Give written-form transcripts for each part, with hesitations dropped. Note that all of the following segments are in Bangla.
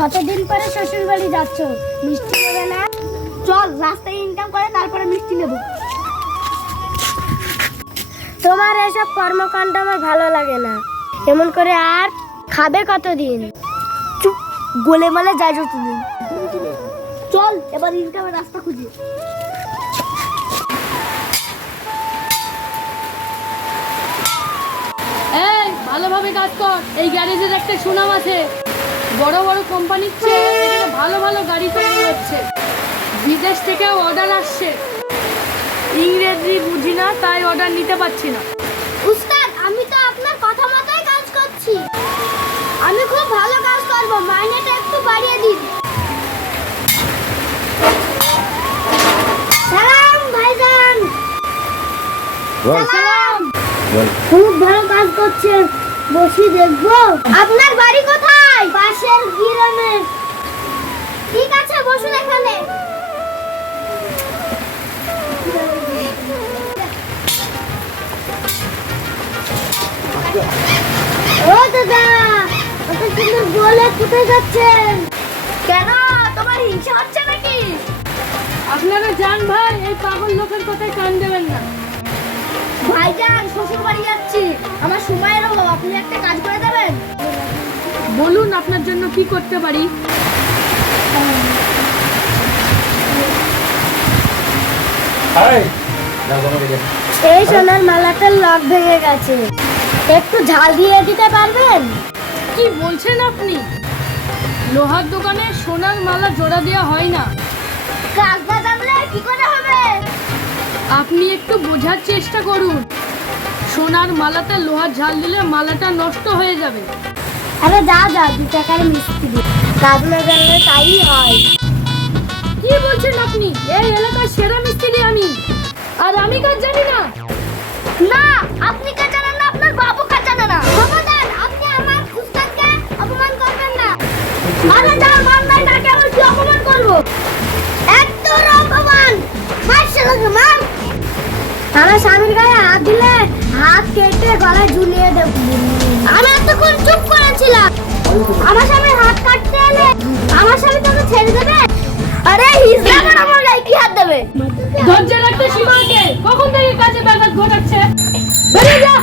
কতদিন পরে শ্বশুর বাড়ি যাচ্ছ, মিষ্টি নেবে না? চল রাস্তায় ইনকাম করে তারপরে মিষ্টি নেব। তোমার এসব কর্মকাণ্ড আমার ভালো লাগে না। এমন করে আর খাবে কতদিন? চুপ, গোলে মালে যাই যতদিন। চল এবার ইনকামের রাস্তা খুঁজি। এই ভালোভাবে কাজ কর, এই গ্যারেজের একটা সুনাম আছে। বড় বড় কোম্পানির চেয়ে এখানে ভালো ভালো গাড়ি তৈরি হচ্ছে। বিদেশ থেকে অর্ডার আসছে, ইংরেজি বুঝি না তাই অর্ডার নিতে পারছি না। উস্তাদ, আমি তো আপনার কথা মতোই কাজ করছি। আমি খুব ভালো কাজ করব, মাইনেটা একটু বাড়িয়ে দিন। সালাম ভাইজান। সালাম। খুব ভালো কাজ করছেন, বসি দেখবো। আপনার বাড়ি কোথায়? পাশের গ্রামে। ঠিক আছে, বসুন এখানে। ও দাদা, এত সুন্দর বলে কোথায় যাচ্ছেন? কেন, তোমার হিংসা হচ্ছে নাকি? আপনারা যান ভাই, এই পাগল লোকের কথায় কান দেবেন না। ভাইজান, শ্বশুর বাড়ি যাচ্ছি, আমার সময়ের অভাব, আপনি একটা কাজ করে দেবেন? বলুন আপনার জন্য কি করতে পারি। এই সোনার মালাটার লক ভেঙে গেছে, একটু ঝাল দিয়ে দিতে পারবেন? কি বলছেন আপনি? লোহার দোকানে সোনার মালা জোড়া দেওয়া হয় না। কাজ না জানলে কি করে হবে? আপনি একটু বোঝার চেষ্টা করুন। সোনার মালাতে লোহার ঝাল দিলে মালাটা নষ্ট হয়ে যাবে। আরে যা যা, 2 টাকার মিষ্টি দিন। কাজ না জানলে তাই হয়। কি বলছেন আপনি? এই এলাকার সেরা মিস্ত্রি আমি, আর আমি কাজ জানি না? না, আপনি কাজ জানেন না, আপনার বাবু কাজ জানে না। খবরদার, আপনি আমার উস্তাদকে অপমান করবেন না। আরে যা, মান নাই তাকে আমি কি অপমান করব? এত অপমান, মারছে লোকে মার। আমার স্বামীর গায়ে হাত দিলে হাত কেটে গলায় ঝুলিয়ে দেব। আমি এতক্ষণ চুপ করেছিলাম। আমার স্বামীর হাত কাটতে এলে আমার স্বামী তোকে ছেড়ে দেবে? আরে হিজড়া আমার গায়ে কি হাত দেবে? ধৈর্য রাখতে শিখোকে, কখন থেকে কাজে ব্যাঘাত ঘটাচ্ছে। বেরিয়ে যা।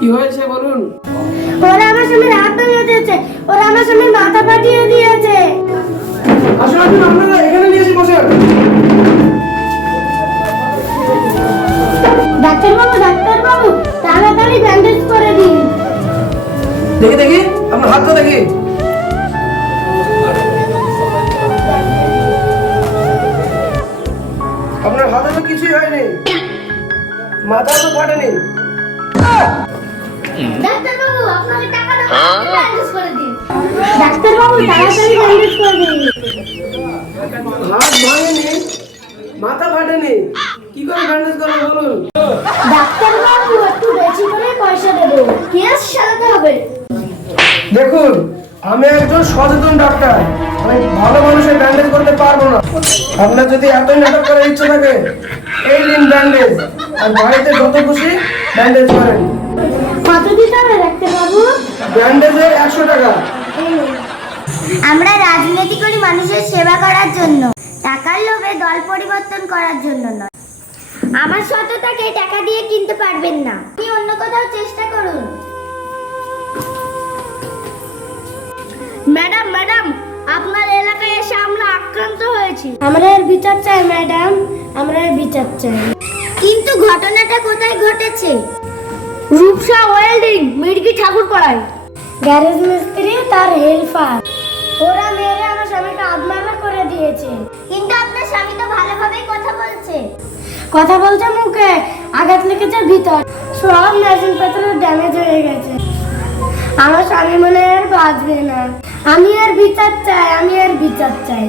কি হয়েছে বলুন? ওরা আমার স্বামীর হাত ভেঙে দিয়েছে, ওরা আমার স্বামীর মাথা ফাটিয়ে দিয়েছে। আসুন আসুন, আপনারা এখানে নিয়ে এসে বসেন। ডাক্তারবাবু, তাড়াতাড়ি ব্যান্ডেজ করে দিন। দেখি দেখি আপনার হাতটা দেখি। আপনার হাতে তো কিছুই হয়নি, মাথা তো ফাটেনি। ডাক্তারবাবু, আপনাকে টাকা দেব, ব্যান্ডেজ করে দিন। ডাক্তারবাবু, তাড়াতাড়ি ব্যান্ডেজ করে দিন। হাত ভাঙেনি, মাথা ফাটেনি, কি করে ব্যান্ডেজ করবো বলুন? ডাক্তারবাবু, একটু বেশি করে পয়সা দেব, কেস সারাতে হবে। দেখুন, আমি একজন সচেতন ডাক্তার, আমি ভালো মানুষের ব্যান্ডেজ করতে পারবো না। আপনার যদি এতই নাটক করার ইচ্ছে থাকে, এই নিন ব্যান্ডেজ, আর বাড়িতে যত খুশি ব্যান্ডেজ করেন। কত দিতে হবে ডাক্তারবাবু? ব্যান্ডেজের 100 টাকা। আমরা রাজনীতি করি মানুষের সেবা করার জন্য, টাকার লোভে দল পরিবর্তন করার জন্য নয়। আমার সততাকে টাকা দিয়ে কিনতে পারবেন না, আপনি অন্য কোথাও চেষ্টা করুন। ম্যাডাম, আপনার এলাকায় এসে আমরা আক্রান্ত হয়েছি। আমরা এর বিচার চাই ম্যাডাম, আমরা এর বিচার চাই। কিন্তু ঘটনাটা কোথায় ঘটেছে? রূপসা ওয়েল্ডিং, মির্গি ঠাকুরপাড়ায়। গ্যারেজ মিস্ত্রি তার হেল্পার, ওরা মেরে আমার স্বামীকে আত্মহত্যা করে দিয়েছে। কিন্তু আপনার স্বামী তো ভালোভাবেই কথা বলছে মুখে, আঘাত লেগেছে ভিতর, সব মেশিন পত্র ড্যামেজ হয়ে গেছে। আমার স্বামী মনে আর বাঁচবে না। আমি আর বিচার চাই।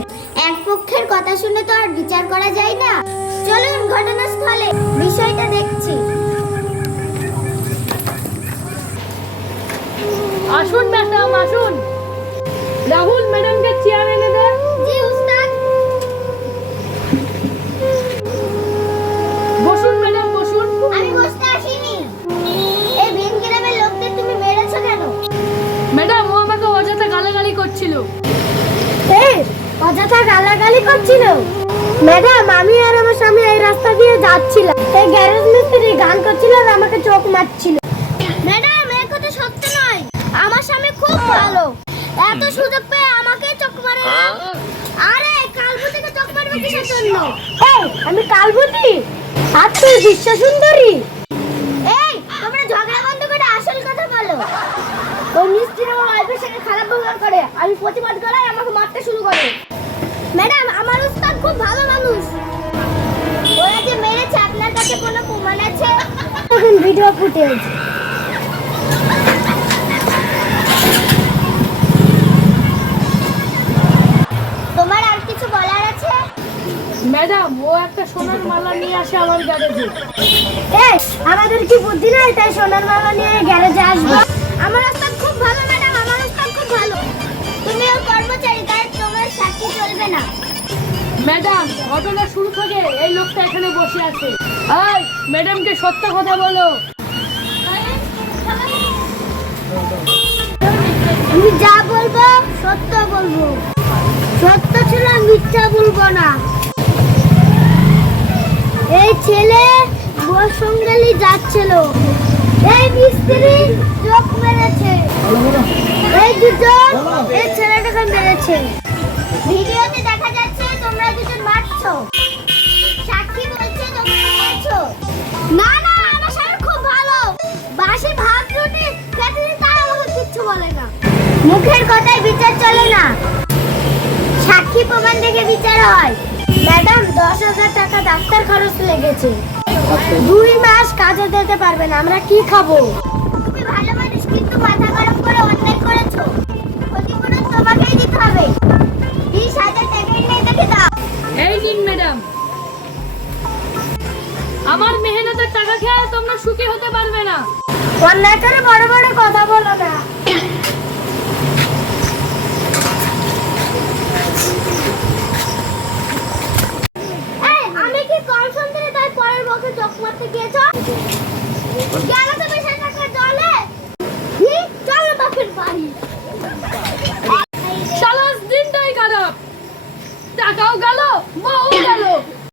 এক পক্ষের কথা শুনে তো আর বিচার করা যায় না। চলুন ঘটনাস্থলে, বিষয়টা দেখছি। আসুন ম্যাডাম, আসুন। রাহুল, ম্যাডামকে চেয়ার এনে দে। জি উস্তাদ। করছিল। এই অযথা গালাগালি করছিল। ম্যাডাম, আমি আর আমার স্বামী এই রাস্তা দিয়ে যাচ্ছিলাম, এই গ্যারেজ মিস্ত্রি গান করছিল আর আমাকে চোখ মারছিল। ম্যাডাম, এই কথা সত্য নয়। আমার স্বামী খুব ভালো, এত সুযোগ পেয়ে আমাকে চোখ মারে না। আরে কালবুটিকে চোখ মারবে কিসের জন্য? এই আমি কালবুটি আর তুই বিশ্ব সুন্দরী। এই তোমরা ঝগড়া বন্ধ করে আসল কথা বলো। ওই মিস্ত্রি আমার ওয়াইফের সাথে খারাপ ব্যবহার করে, আমি প্রতিবাদ করাই আমাকে মারতে শুরু করে। ম্যাডাম, আমার উস্তাদ খুব ভালো মানুষ। ওরা যে মেরেছে আপনার কাছে কোনো প্রমাণ আছে? এখন ভিডিও ফুটেজ। তোমার আর কিছু বলার আছে? ম্যাডাম, ও একটা সোনার মালা নিয়ে আসে আমার গ্যারেজে। এই আমাদের কি বুদ্ধি নাই তাই সোনার মালা নিয়ে গ্যারেজে আসবো? আমার উস্তাদ খুব ভালো ম্যাডাম, আমার উস্তাদ খুব ভালো। তুমি ওর কর্মচারী, তাই তোমার সাক্ষী চলবে না। ম্যাডাম, ঘটনা শুরু থেকে এই লোকটা এখানে বসে আছে। এই ম্যাডামকে সত্য কথা বলো। আমি যা বলবো সত্য বলবো, সত্য ছিল, মিথ্যা বলবো না। এই ছেলে বউর সঙ্গেই যাচ্ছিল, এই মিস্ত্রি চোখ মেরেছে, এই দুজন এই ছেলেটাকে মেরেছে। ভিডিওতে দেখা যাচ্ছে তোমরা দুজন মারছো, সাক্ষী বলছে তোমরা মারছো। না না, আমার স্বামী খুব ভালো, বাসি ভাত রুটি খেতে দিন তার আমাকে কিচ্ছু বলে না। মুখের কথায় বিচার চলে না, সাক্ষী প্রমাণ দেখে বিচার হয়। ম্যাডাম, 10,000 টাকা ডাক্তার খরচ লেগেছে, 2 মাস কাজে যেতে পারবে না, আমরা কি খাবো? তুমি ভালো মানুষ কিন্তু মাথা গরম করে অন্যায় করেছো, ক্ষতিপূরণ তোমাকেই দিতে হবে। 20,000 টাকা এনে দেখে দাও। এই নিন ম্যাডাম, আমার মেহনতের টাকা খেয়ে তোমরা সুখী হতে পারবে না। অন্যায় করে বড় বড় কথা বলো না। এই, আমি কি কম সুন্দরী তাই পরের বউকে চোখ মারতে গিয়েছো?